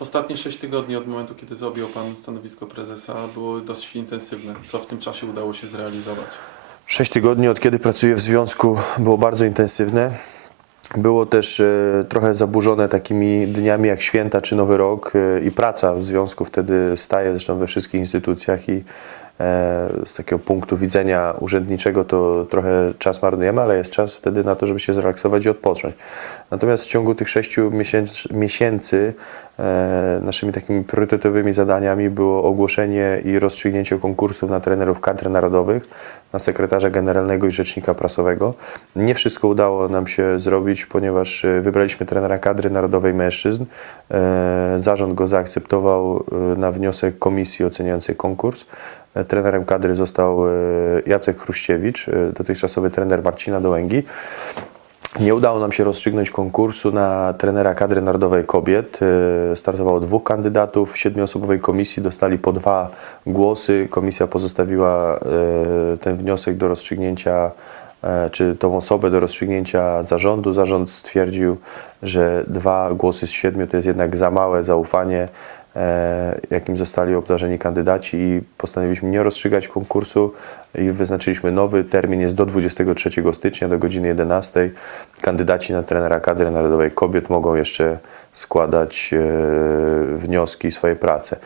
Ostatnie 6 tygodni od momentu, kiedy zobjął Pan stanowisko prezesa, było dosyć intensywne. Co w tym czasie udało się zrealizować? Sześć tygodni od kiedy pracuję w związku było bardzo intensywne. Było też e, trochę zaburzone takimi dniami jak święta czy Nowy Rok e, i praca w związku wtedy staje zresztą we wszystkich instytucjach i z takiego punktu widzenia urzędniczego to trochę czas marnujemy, ale jest czas wtedy na to, żeby się zrelaksować i odpocząć. Natomiast w ciągu tych sześciu miesięcy, e, naszymi takimi priorytetowymi zadaniami było ogłoszenie i rozstrzygnięcie konkursów na trenerów kadr narodowych, na sekretarza generalnego i rzecznika prasowego. Nie wszystko udało nam się zrobić, ponieważ e, wybraliśmy trenera kadry narodowej mężczyzn. E, Zarząd go zaakceptował e, na wniosek komisji oceniającej konkurs. Trenerem kadry został e, Jacek Chruściewicz, e, dotychczasowy trener Marcina Dołęgi. Nie udało nam się rozstrzygnąć konkursu na trenera kadry narodowej kobiet. E, Startowało dwóch kandydatów. W siedmioosobowej komisji dostali po dwa głosy. Komisja pozostawiła ten wniosek do rozstrzygnięcia, czy tą osobę do rozstrzygnięcia zarządu. Zarząd stwierdził, że dwa głosy z siedmiu to jest jednak za małe zaufanie jakim zostali obdarzeni kandydaci i postanowiliśmy nie rozstrzygać konkursu i wyznaczyliśmy nowy termin, jest do 23 stycznia do godziny 11. Kandydaci na trenera kadry narodowej kobiet mogą jeszcze składać e, wnioski i swoje prace.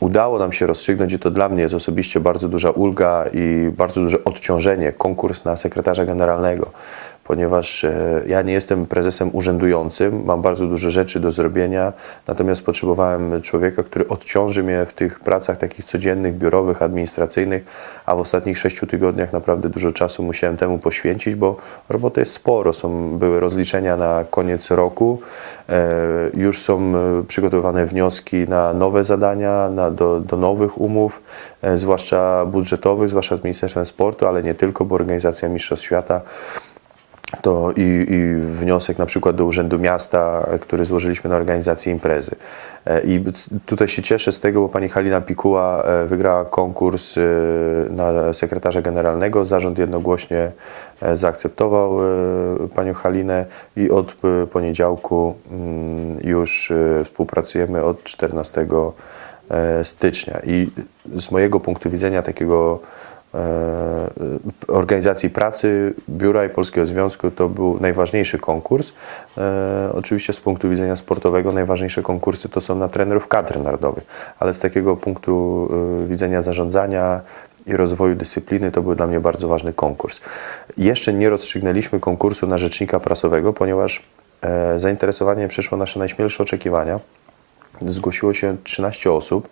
Udało nam się rozstrzygnąć i to dla mnie jest osobiście bardzo duża ulga i bardzo duże odciążenie, konkurs na sekretarza generalnego ponieważ e, ja nie jestem prezesem urzędującym, mam bardzo dużo rzeczy do zrobienia, natomiast potrzebowałem człowieka, który odciąży mnie w tych pracach takich codziennych, biurowych, administracyjnych, a w ostatnich sześciu tygodniach naprawdę dużo czasu musiałem temu poświęcić, bo roboty jest sporo. Są, były rozliczenia na koniec roku, e, już są e, przygotowane wnioski na nowe zadania, na, do, do nowych umów, zwłaszcza budżetowych, zwłaszcza z Ministerstwem Sportu, ale nie tylko, bo organizacja Mistrzostw Świata to i, i wniosek na przykład do Urzędu Miasta, który złożyliśmy na organizację imprezy. E, I tutaj się cieszę z tego, bo pani Halina Pikuła e, wygrała konkurs e, na sekretarza generalnego. Zarząd jednogłośnie zaakceptował panią Halinę i od poniedziałku mm, już współpracujemy od 14 e, stycznia. I z mojego punktu widzenia takiego organizacji pracy, biura i Polskiego Związku to był najważniejszy konkurs. E, oczywiście z punktu widzenia sportowego najważniejsze konkursy to są na trenerów kadr narodowych, ale z takiego punktu e, widzenia zarządzania i rozwoju dyscypliny to był dla mnie bardzo ważny konkurs. Jeszcze nie rozstrzygnęliśmy konkursu na rzecznika prasowego, ponieważ e, zainteresowanie przeszło nasze najśmielsze oczekiwania. Zgłosiło się 13 osób, e,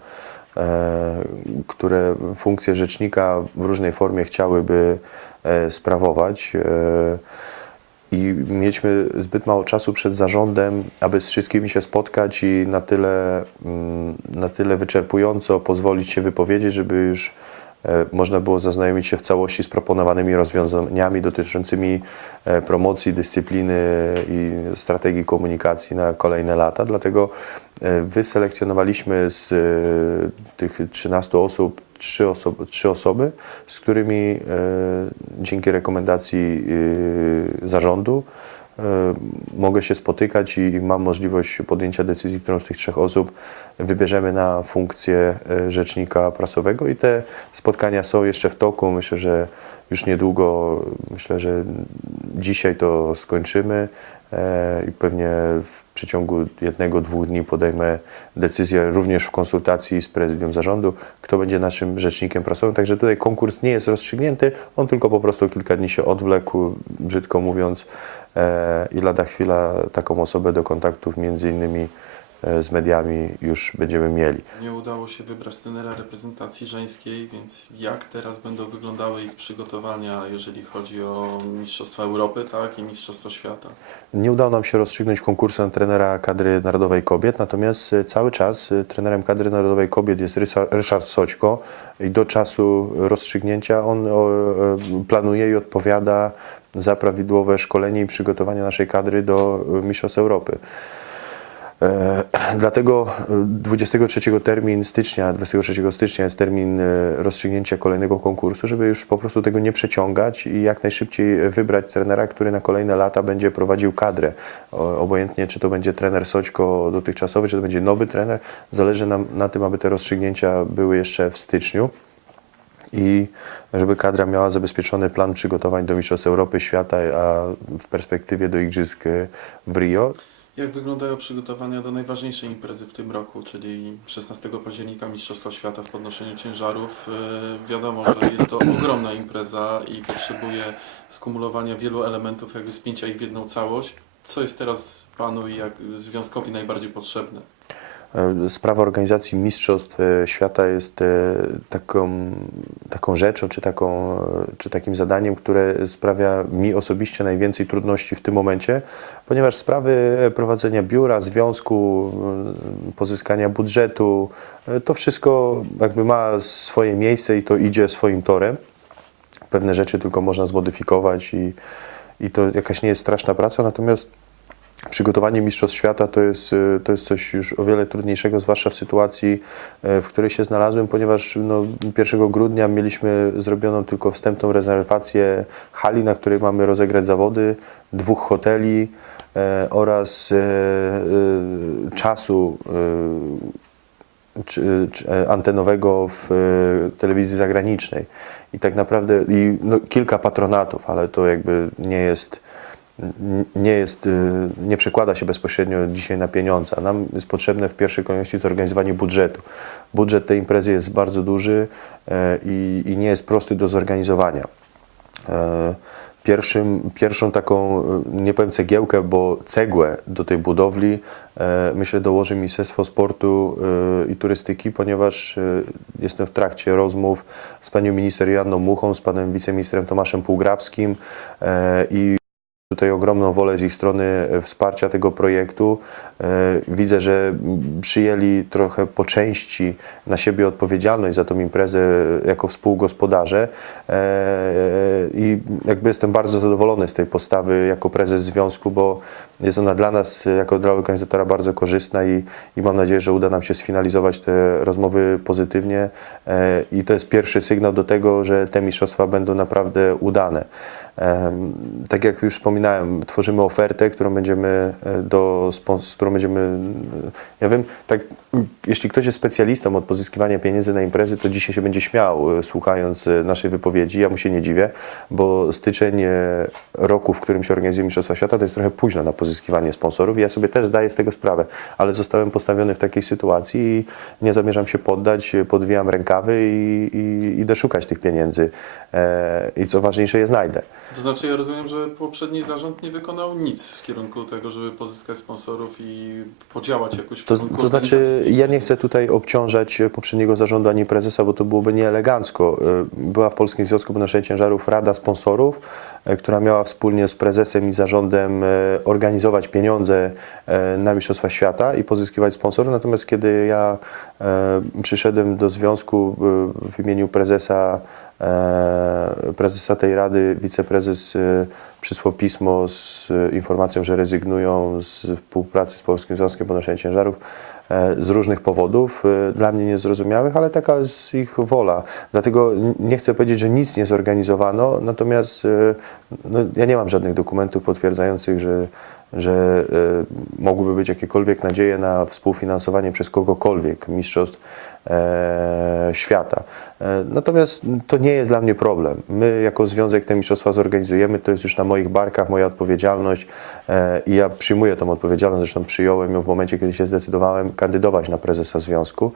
które funkcję rzecznika w różnej formie chciałyby e, sprawować. E, I mieliśmy zbyt mało czasu przed zarządem, aby z wszystkimi się spotkać i na tyle, mm, na tyle wyczerpująco pozwolić się wypowiedzieć, żeby już e, można było zaznajomić się w całości z proponowanymi rozwiązaniami dotyczącymi e, promocji, dyscypliny i strategii komunikacji na kolejne lata. Dlatego e, wyselekcjonowaliśmy z e, tych 13 osób trzy osoby, trzy osoby z którymi e, dzięki rekomendacji e, zarządu e, mogę się spotykać i mam możliwość podjęcia decyzji, którą z tych trzech osób wybierzemy na funkcję e, rzecznika prasowego i te spotkania są jeszcze w toku. Myślę, że już niedługo, myślę, że dzisiaj to skończymy e, i pewnie w przeciągu jednego, dwóch dni podejmę decyzję również w konsultacji z prezydium zarządu, kto będzie naszym rzecznikiem prasowym. Także tutaj konkurs nie jest rozstrzygnięty, on tylko po prostu kilka dni się odwlekł, brzydko mówiąc, e, i lada chwila taką osobę do kontaktów między innymi z mediami już będziemy mieli. Nie udało się wybrać trenera reprezentacji żeńskiej, więc jak teraz będą wyglądały ich przygotowania, jeżeli chodzi o Mistrzostwa Europy, tak, i Mistrzostwo Świata? Nie udało nam się rozstrzygnąć konkursu na trenera kadry narodowej kobiet, natomiast e, cały czas e, trenerem kadry narodowej kobiet jest Ryszard Soćko i do czasu rozstrzygnięcia on e, planuje i odpowiada za prawidłowe szkolenie i przygotowanie naszej kadry do e, Mistrzostw Europy. E, Dlatego e, 23 termin stycznia, 23 stycznia jest termin e, rozstrzygnięcia kolejnego konkursu, żeby już po prostu tego nie przeciągać i jak najszybciej wybrać trenera, który na kolejne lata będzie prowadził kadrę. Obojętnie, czy to będzie trener Soćko dotychczasowy, czy to będzie nowy trener, zależy nam na tym, aby te rozstrzygnięcia były jeszcze w styczniu i żeby kadra miała zabezpieczony plan przygotowań do Mistrzostw Europy, Świata, a w perspektywie do Igrzysk e, w Rio. Jak wyglądają przygotowania do najważniejszej imprezy w tym roku, czyli 16 października Mistrzostwa Świata w podnoszeniu ciężarów? E, Wiadomo, że jest to ogromna impreza i potrzebuje skumulowania wielu elementów, jakby spięcia ich w jedną całość. Co jest teraz Panu i jak związkowi najbardziej potrzebne? E, Sprawa organizacji Mistrzostw e, Świata jest e, taką, taką rzeczą, czy, taką, czy takim zadaniem, które sprawia mi osobiście najwięcej trudności w tym momencie, ponieważ sprawy prowadzenia biura, związku, pozyskania budżetu, to wszystko jakby ma swoje miejsce i to idzie swoim torem. Pewne rzeczy tylko można zmodyfikować i, i to jakaś nie jest straszna praca, natomiast Przygotowanie Mistrzostw Świata to jest, y, to jest coś już o wiele trudniejszego, zwłaszcza w sytuacji, y, w której się znalazłem, ponieważ no, 1 grudnia mieliśmy zrobioną tylko wstępną rezerwację hali, na której mamy rozegrać zawody, dwóch hoteli e, oraz e, e, czasu e, e, antenowego w e, telewizji zagranicznej. I tak naprawdę i, no, kilka patronatów, ale to jakby nie jest nie jest, y, nie przekłada się bezpośrednio dzisiaj na pieniądze, a nam jest potrzebne w pierwszej kolejności zorganizowanie budżetu. Budżet tej imprezy jest bardzo duży e, i, i nie jest prosty do zorganizowania. E, Pierwszym, pierwszą taką, e, nie powiem cegiełkę, bo cegłę do tej budowli e, myślę dołoży Ministerstwo Sportu e, i Turystyki, ponieważ jestem w trakcie rozmów z panią minister Joanną Muchą, z panem wiceministrem Tomaszem Półgrabskim i tutaj ogromną wolę z ich strony e, wsparcia tego projektu. E, Widzę, że przyjęli trochę po części na siebie odpowiedzialność za tą imprezę jako współgospodarze E, i jakby jestem bardzo zadowolony z tej postawy jako prezes związku, bo jest ona dla nas, jako dla organizatora bardzo korzystna i, i mam nadzieję, że uda nam się sfinalizować te rozmowy pozytywnie i to jest pierwszy sygnał do tego, że te mistrzostwa będą naprawdę udane. Tak jak już wspominałem, tworzymy ofertę, którą będziemy e, do, z którą będziemy, e, ja wiem, tak, jeśli ktoś jest specjalistą od pozyskiwania pieniędzy na imprezy, to dzisiaj się będzie śmiał, e, słuchając e, naszej wypowiedzi. Ja mu się nie dziwię, bo styczeń e, roku, w którym się organizuje Mistrzostwa Świata, to jest trochę późno na pozyskiwanie sponsorów ja sobie też zdaję z tego sprawę, ale zostałem postawiony w takiej sytuacji i nie zamierzam się poddać, podwijam rękawy i, i idę szukać tych pieniędzy i co ważniejsze je znajdę. To znaczy, ja rozumiem, że poprzedni zarząd nie wykonał nic w kierunku tego, żeby pozyskać sponsorów i podziałać jakoś w To, kierunku to znaczy, ja nie chcę tutaj obciążać e, poprzedniego zarządu ani prezesa, bo to byłoby nieelegancko. E, Była w Polskim Związku Podnoszenia Ciężarów Rada Sponsorów, e, która miała wspólnie z prezesem i zarządem organizować pieniądze na Mistrzostwa Świata i pozyskiwać sponsorów. Natomiast kiedy ja przyszedłem do związku w imieniu prezesa, prezesa tej rady, wiceprezes przysłał pismo z informacją, że rezygnują z współpracy z Polskim Związkiem Podnoszenia Ciężarów z różnych powodów, e, dla mnie niezrozumiałych, ale taka jest ich wola. Dlatego nie chcę powiedzieć, że nic nie zorganizowano, natomiast e, no, ja nie mam żadnych dokumentów potwierdzających, że, że e, mogłyby być jakiekolwiek nadzieje na współfinansowanie przez kogokolwiek mistrzostw e, świata. E, natomiast to nie jest dla mnie problem. My jako związek te mistrzostwa zorganizujemy, to jest już na moich barkach, moja odpowiedzialność e, i ja przyjmuję tą odpowiedzialność, zresztą przyjąłem ją w momencie, kiedy się zdecydowałem kandydować na prezesa związku.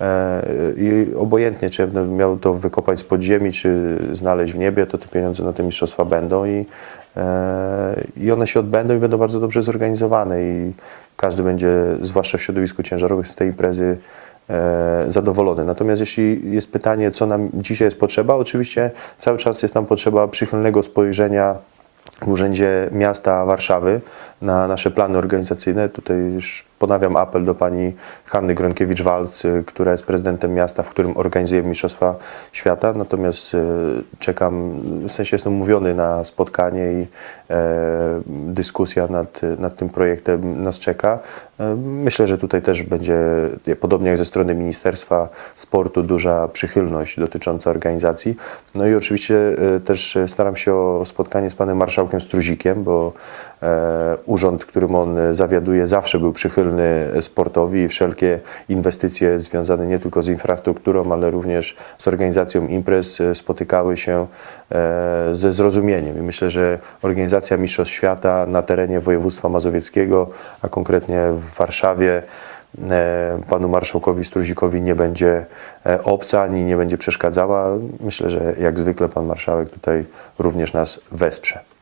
E, i obojętnie, czy ja będę miał to wykopać z podziemi, czy znaleźć w niebie, to te pieniądze na te mistrzostwa będą i E, i one się odbędą i będą bardzo dobrze zorganizowane. I każdy będzie, zwłaszcza w środowisku ciężarowym, z tej imprezy e, zadowolony. Natomiast jeśli jest pytanie, co nam dzisiaj jest potrzeba, oczywiście cały czas jest nam potrzeba przychylnego spojrzenia w Urzędzie Miasta Warszawy na nasze plany organizacyjne. Tutaj już ponawiam apel do pani Hanny Gronkiewicz-Walc, y, która jest prezydentem miasta, w którym organizujemy Mistrzostwa Świata. Natomiast y, czekam, w sensie jestem umówiony na spotkanie i e, dyskusja nad, nad tym projektem nas czeka. E, Myślę, że tutaj też będzie, podobnie jak ze strony Ministerstwa Sportu, duża przychylność dotycząca organizacji. No i oczywiście e, też staram się o spotkanie z panem marszałkiem Struzikiem, bo urząd, którym on zawiaduje, zawsze był przychylny sportowi i wszelkie inwestycje związane nie tylko z infrastrukturą, ale również z organizacją imprez e, spotykały się e, ze zrozumieniem. I myślę, że organizacja Mistrzostw Świata na terenie województwa mazowieckiego, a konkretnie w Warszawie, e, panu marszałkowi Struzikowi nie będzie e, obca ani nie będzie przeszkadzała. Myślę, że jak zwykle pan marszałek tutaj również nas wesprze.